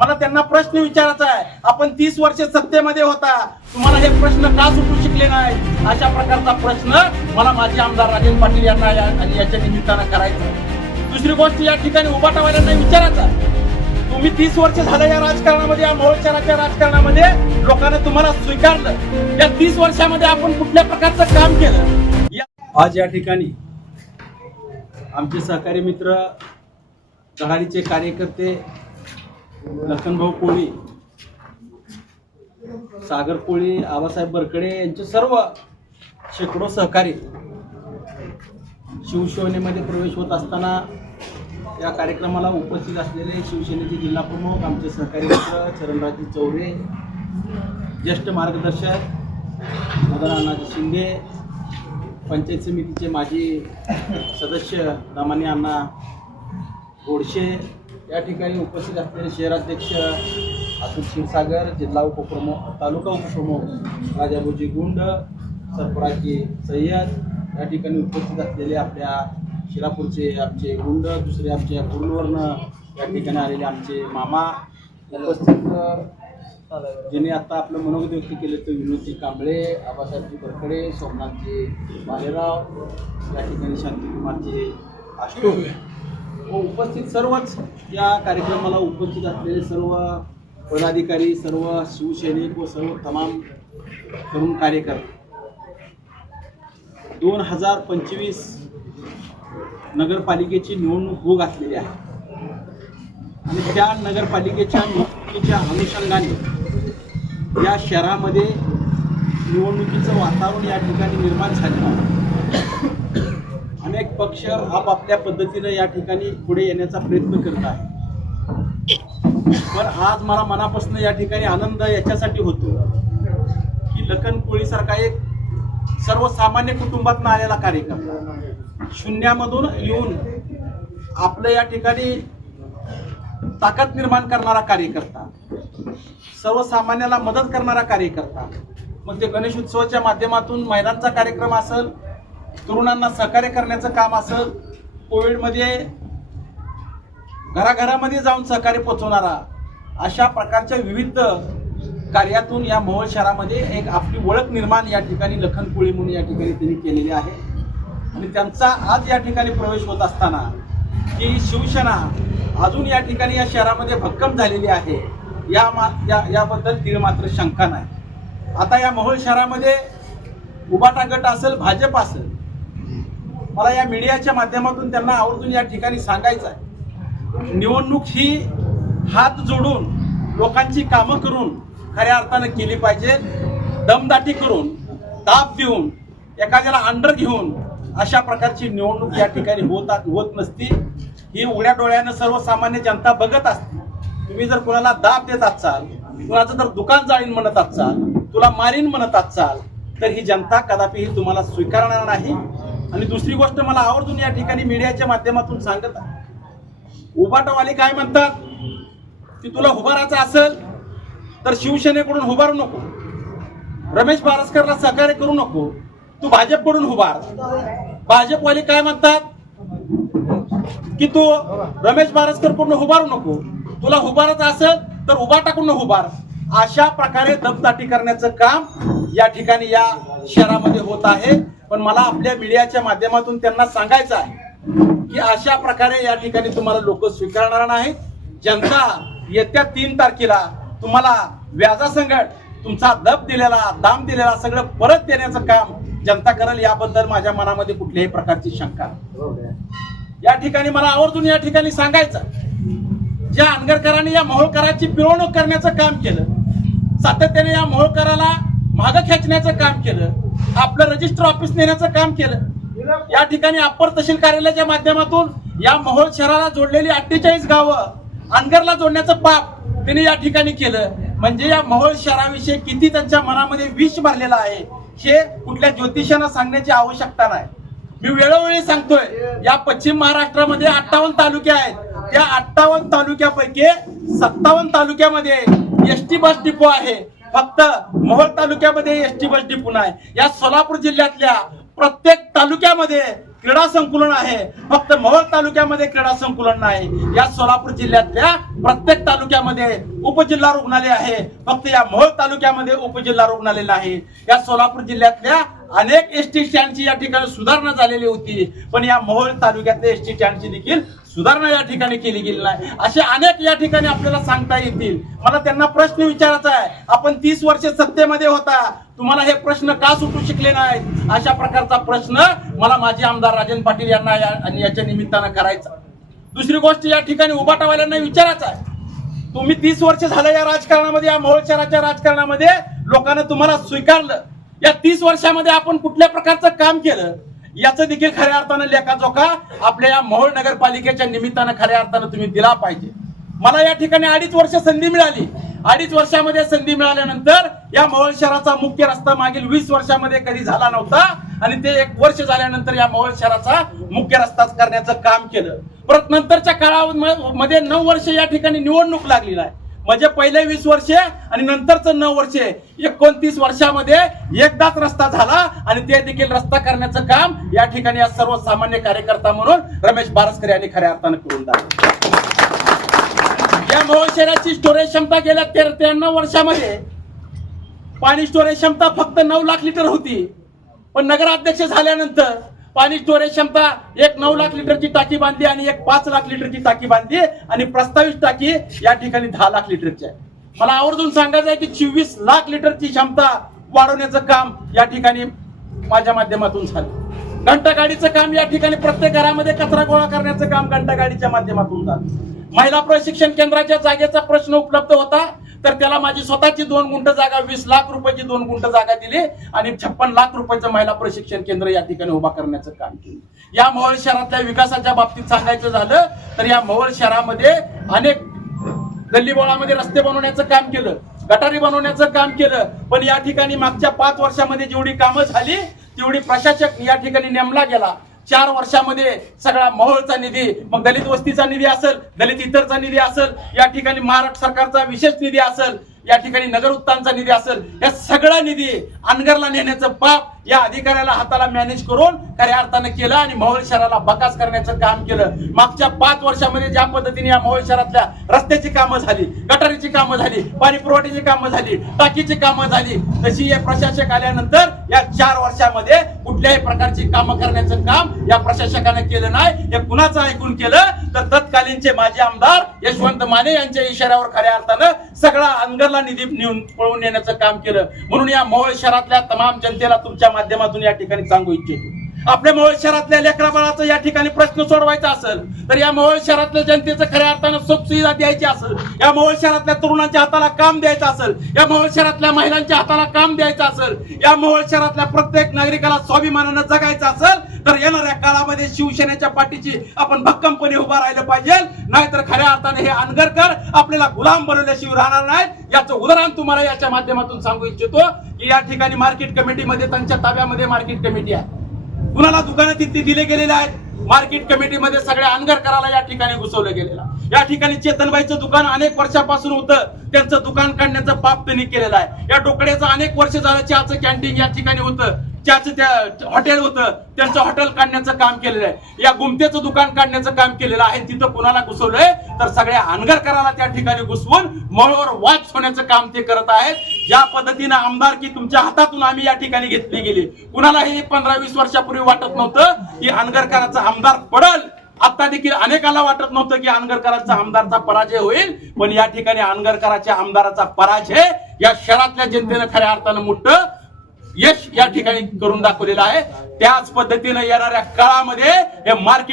मला त्यांना प्रश्न विचारायचा आहे. आपण तीस वर्ष सत्तेमध्ये होता. तुम्हाला हे प्रश्न का सुटू शिकले नाही? अशा प्रकारचा प्रश्न मला माजी आमदार राजेंद्र पाटील यांना या- आणि याच्या निमित्तानं करायचं दुसरी गोष्ट या ठिकाणी उभाटावाल्यांना विचारायचा तुम्ही तीस वर्ष झालं या राजकारणामध्ये या मोहोळशहराच्या राजकारणामध्ये. लोकांना तुम्हाला स्वीकारलं. या तीस वर्षामध्ये आपण कुठल्या प्रकारचं काम केलं? या- आज या ठिकाणी आमचे सहकारी मित्र धडाडीचे कार्यकर्ते लखनभाऊ कोळी सागर कोळी आबासाहेब बरकडे यांचे सर्व शेकडो सहकारी शिवसेनेमध्ये प्रवेश होत असताना या कार्यक्रमाला उपस्थित असलेले शिवसेनेचे जिल्हा प्रमुख आमचे सहकारी मित्र चरणराजी चौरे ज्येष्ठ मार्गदर्शक मदन अण्णाजी शिंदे पंचायत समितीचे माजी सदस्य दामानी अण्णा गोडशे या ठिकाणी उपस्थित असलेले शहराध्यक्ष अतुल क्षीरसागर जिल्हा उपप्रमुख तालुका उपप्रमुख राजाबोजी गुंड सरफराजी सय्यद या ठिकाणी उपस्थित असलेले आपल्या शिरापूरचे आमचे गुंड दुसरे आमच्या गुरुवरनं या ठिकाणी आलेले आमचे मामा उपस्थित ज्याने आता आपलं मनोगत व्यक्त केले तर विनोदजी कांबळे आबासाहेबजी बरकडे सोमनाथजी बालेराव या ठिकाणी शांतिकुमारजी आष्टो. व उपस्थित सर्वच या कार्यक्रमाला उपस्थित असलेले सर्व पदाधिकारी सर्व शिवसैनिक व सर्व तमाम तरुण कार्यकर्ते. दोन हजार पंचवीस नगरपालिकेची निवडणूक होऊ घातलेली आहे. आणि त्या नगरपालिकेच्या निवडणुकीच्या अनुषंगाने या शहरामध्ये निवडणुकीचं वातावरण या ठिकाणी निर्माण झालेलं आहे. पक्ष आपापल्या पद्धतीनं या ठिकाणी पुढे येण्याचा प्रयत्न करत आहे. पण आज मला मनापासून या ठिकाणी आनंद याच्यासाठी होतो की लखन कोळीसारखा एक सर्वसामान्य कुटुंबातून आलेला कार्यकर्ता शून्यामधून येऊन आपलं या ठिकाणी ताकद निर्माण करणारा कार्यकर्ता सर्वसामान्याला मदत करणारा कार्यकर्ता मग ते गणेश उत्सवाच्या माध्यमातून महिलांचा कार्यक्रम असेल तरुणांना सहकार्य करण्याचं काम असं कोविडमध्ये घराघरामध्ये जाऊन सहकार्य पोचवणारा अशा प्रकारच्या विविध कार्यातून या मोहोळ शहरामध्ये एक आपली ओळख निर्माण या ठिकाणी लखन कोळी म्हणून या ठिकाणी त्यांनी केलेली आहे. आणि त्यांचा आज या ठिकाणी प्रवेश होत असताना की शिवसेना अजून या ठिकाणी या शहरामध्ये भक्कम झालेली आहे या मा या याबद्दल तीळ मात्र शंका नाही. आता या मोहोळ शहरामध्ये उबाटा गट असेल भाजप असेल मला या मीडियाच्या माध्यमातून त्यांना आवर्जून या ठिकाणी सांगायचं आहे. निवडणूक ही हात जोडून लोकांची कामं करून खऱ्या अर्थानं केली पाहिजे. दमदाटी करून दाब देऊन एखाद्याला अंडर घेऊन अशा प्रकारची निवडणूक या ठिकाणी होत होत नसती. ही उघड्या डोळ्यानं सर्वसामान्य जनता बघत असते. तुम्ही जर कोणाला दाब देत असाल कुणाचं जर दुकान जाळीन म्हणत असाल तुला मारीन म्हणत असाल तर ही जनता कदापि ही तुम्हाला स्वीकारणार नाही. आणि दुसरी गोष्ट मला आवर्जून या ठिकाणी मीडियाच्या माध्यमातून सांगत आहे. काय म्हणतात? की तुला उभारायचं असेल तर शिवसेनेकडून उभारू नको. रमेश बारसकरला सहकार्य करू नको. तू भाजपकडून उभार. भाजपवाले काय म्हणतात? की तू रमेश बारसकरकडून उभारू नको. तुला उभारायचं असेल तर उभा टाकून उभार. अशा प्रकारे दबदाटी करण्याचं काम या ठिकाणी या शहरामध्ये होत आहे. पण मला आपल्या मीडियाच्या माध्यमातून त्यांना सांगायचं आहे की अशा प्रकारे या ठिकाणी तुम्हाला लोक स्वीकारणार नाहीत. जनता येत्या तीन तारखेला तुम्हाला व्याजासंगट तुमचा दब दिलेला दाम दिलेला सगळं परत देण्याचं काम जनता करेल याबद्दल माझ्या मनामध्ये कुठल्याही प्रकारची शंका या ठिकाणी मला आवर्जून या ठिकाणी सांगायचं ज्या अनगरकरांनी या मोहोळकराची पिळवणूक करण्याचं काम केलं सातत्याने या मोहोळकराला मागं खेचण्याचं काम केलं आपलं रजिस्टर ऑफिस नेण्याचं काम केलं. या ठिकाणी अप्पर तहसील कार्यालयाच्या माध्यमातून या मोहोळ शहराला जोडलेली अठ्ठेचाळीस गावं अनगरला जोडण्याचं पाप त्यांनी या ठिकाणी केलं. म्हणजे या मोहोळ शहराविषयी किती त्यांच्या मनामध्ये विष भरलेलं आहे हे कुठल्या ज्योतिषांना सांगण्याची आवश्यकता नाही. मी वेळोवेळी सांगतोय या पश्चिम महाराष्ट्रामध्ये अठ्ठावन्न तालुके आहेत. त्या अठ्ठावन्न तालुक्यापैकी सत्तावन्न तालुक्यामध्ये एस टी बस डिपो आहे. फक्त मोहोळ तालुक्यामध्ये एस टी बस डिपून आहे या सोलापूर जिल्ह्यातल्या प्रत्येक तालुक्यामध्ये क्रीडा संकुलन आहे. फक्त मोहोळ तालुक्यामध्ये क्रीडा संकुलन नाही या सोलापूर जिल्ह्यातल्या प्रत्येक तालुक्यामध्ये उपजिल्हा रुग्णालय आहे. फक्त या मोहोळ तालुक्यामध्ये उपजिल्हा रुग्णालय नाही या सोलापूर जिल्ह्यातल्या अनेक एस टी स्टँडची या ठिकाणी सुधारणा झालेली होती. पण या मोहोळ तालुक्यातल्या एस टी स्टँडची देखील सुधारणा या ठिकाणी केली गेली नाही. असे अनेक या ठिकाणी आपल्याला सांगता येतील. मला त्यांना प्रश्न विचारायचा आहे. आपण तीस वर्ष सत्तेमध्ये होता. तुम्हाला हे प्रश्न का सुटू शिकले नाहीत? अशा प्रकारचा प्रश्न मला माजी आमदार राजन पाटील यांना या- आणि याच्या निमित्तानं करायचा. दुसरी गोष्ट या ठिकाणी उभाटावाल्यांना विचारायचं आहे. तुम्ही तीस वर्ष झालं या राजकारणामध्ये या मोहोळ शहराच्या राजकारणामध्ये. लोकांना तुम्हाला स्वीकारलं. या तीस वर्षामध्ये आपण कुठल्या प्रकारचं काम केलं याचं देखील खऱ्या अर्थानं लेखाजोखा आपल्या या मोहोळ नगरपालिकेच्या निमित्तानं खऱ्या अर्थानं तुम्ही दिला पाहिजे. मला या ठिकाणी अडीच वर्ष संधी मिळाली. अडीच वर्षामध्ये संधी मिळाल्यानंतर या मोहोळ शहराचा मुख्य रस्ता मागील वीस वर्षामध्ये कधी झाला नव्हता आणि ते एक वर्ष झाल्यानंतर या मोहोळ शहराचा मुख्य रस्ता करण्याचं काम केलं. परत नंतरच्या काळामध्ये नऊ वर्ष या ठिकाणी निवडणूक लागलेला आहे. म्हणजे पहिले वीस वर्षे आणि नंतरचं नऊ वर्षे. एकोणतीस वर्षामध्ये एकदाच रस्ता झाला आणि ते देखील रस्ता करण्याचं काम या ठिकाणी या सर्वसामान्य कार्यकर्ता म्हणून रमेश बारसकर यांनी खऱ्या अर्थानं करून दाखवलं. या मोहोळ स्टोरेज क्षमता गेल्या तेरा त्र्याण्णव वर्षामध्ये. पाणी स्टोरेज क्षमता फक्त नऊ लाख लिटर होती. पण नगराध्यक्ष झाल्यानंतर पाणी स्टोरेज क्षमता एक नऊ लाख लिटरची टाकी बांधली आणि एक पाच लाख लिटरची टाकी बांधली आणि प्रस्तावित टाकी या ठिकाणी दहा लाख लिटरची आहे. मला आवर्जून सांगायचं आहे की चोवीस लाख लिटरची क्षमता वाढवण्याचं काम या ठिकाणी माझ्या माध्यमातून झालं. घंटागाडीचं काम या ठिकाणी प्रत्येक घरामध्ये कचरा गोळा करण्याचं काम घंटागाडीच्या माध्यमातून झालं. महिला प्रशिक्षण केंद्राच्या जागेचा प्रश्न उपलब्ध होता. तर त्याला माझी स्वतःची दोन गुंठ जागा वीस लाख रुपयाची दोन गुंठ जागा दिली आणि छप्पन लाख रुपयाचं महिला प्रशिक्षण केंद्र या ठिकाणी उभा करण्याचं काम केलं. या मोहोळ शहरातल्या विकासाच्या बाबतीत सांगायचं झालं तर या मोहोळ शहरामध्ये अनेक गल्लीबोळामध्ये रस्ते बनवण्याचं काम केलं गटारी बनवण्याचं काम केलं पण या ठिकाणी मागच्या पाच वर्षामध्ये जेवढी कामं झाली तेवढी प्रशासक या ठिकाणी नेमला गेला. चार वर्षामध्ये सगळा मोहोळचा निधी मग दलित वस्तीचा निधी असेल दलित इतरचा निधी असेल या ठिकाणी महाराष्ट्र सरकारचा विशेष निधी असेल या ठिकाणी नगर उत्थानचा निधी असेल या सगळा निधी अनगरला नेण्याचं पाप या अधिकाऱ्याला हाताला मॅनेज करून खऱ्या अर्थानं केलं आणि मोहोळ शहराला बकास करण्याचं काम केलं. मागच्या पाच वर्षामध्ये ज्या पद्धतीने या मोहोळ शहरातल्या रस्त्याची कामं झाली गटारीची कामं झाली पाणी पुरवठ्याची कामं झाली टाकीची कामं झाली तशी हे प्रशासक आल्यानंतर या चार वर्षामध्ये कुठल्याही प्रकारची कामं करण्याचं काम या प्रशासकानं केलं नाही. हे कुणाचं ऐकून केलं? तर तत्कालीनचे माजी आमदार यशवंत माने यांच्या इशाऱ्यावर खऱ्या अर्थानं सगळा अंगरला निधी नेऊन पळवून नेण्याचं काम केलं. म्हणून या मोहोळ शहरातल्या तमाम जनतेला तुमच्या माध्यमातून या ठिकाणी सांगू इच्छितो. आपल्या मोहोळ शहरातल्या लेकराबाळाचा या ठिकाणी प्रश्न सोडवायचा असेल तर या मोहोळ शहरातल्या जनतेचं खऱ्या अर्थानं सुख सुविधा द्यायची असेल या मोहोळ शहरातल्या तरुणांच्या हाताला काम द्यायचं असेल या मोहोळ शहरातल्या महिलांच्या हाताला काम द्यायचं असेल या मोहोळ शहरातल्या प्रत्येक नागरिकाला स्वाभिमानानं जगायचं असेल तर येणाऱ्या काळामध्ये शिवसेनेच्या पाठीची आपण भक्कमपणे उभा राहिलं पाहिजे. नाहीतर खऱ्या अर्थाने हे अनगरकर आपल्याला गुलाम बनवल्याशिवाय राहणार नाहीत. याचं उदाहरण तुम्हाला याच्या माध्यमातून सांगू इच्छितो की या ठिकाणी मार्केट कमिटीमध्ये त्यांच्या ताब्यामध्ये मार्केट कमिटी आहे. कुणाला दुकानं तिथे दिले गेलेले आहेत? मार्केट कमिटीमध्ये सगळ्या अनगरकराला या ठिकाणी घुसवलं गेलेलं या ठिकाणी चेतनबाईचं दुकान अनेक वर्षापासून होतं. त्यांचं दुकान काढण्याचं पाप त्यांनी केलेलं आहे. या डोकड्याचं अनेक वर्ष झालं चहाचं कॅन्टीन या ठिकाणी होतं. ज्याचं त्या हॉटेल होतं त्यांचं हॉटेल काढण्याचं काम केलेलं आहे. या गुमतेचं दुकान काढण्याचं काम केलेलं आहे. तिथं कुणाला घुसवलंय? तर सगळ्या अनगरकराला त्या ठिकाणी घुसवून मळवर वाच होण्याचं काम ते करत आहेत. ज्या पद्धतीनं आमदारकी तुमच्या हातातून आम्ही या ठिकाणी घेतली गेली. कुणाला हे पंधरा वीस वर्षापूर्वी वाटत नव्हतं की अनगरकराचा आमदार पडल. आता देखील अनेकाला वाटत नव्हतं की अनगरकरांचा आमदारचा पराजय होईल. पण या ठिकाणी अनगरकराच्या आमदाराचा पराजय या शहरातल्या जनतेनं खऱ्या अर्थानं मोठं. यश या ठिकाणी करून दाखवलेलं आहे. त्याच पद्धतीनं येणाऱ्या काळामध्ये हे मार्केट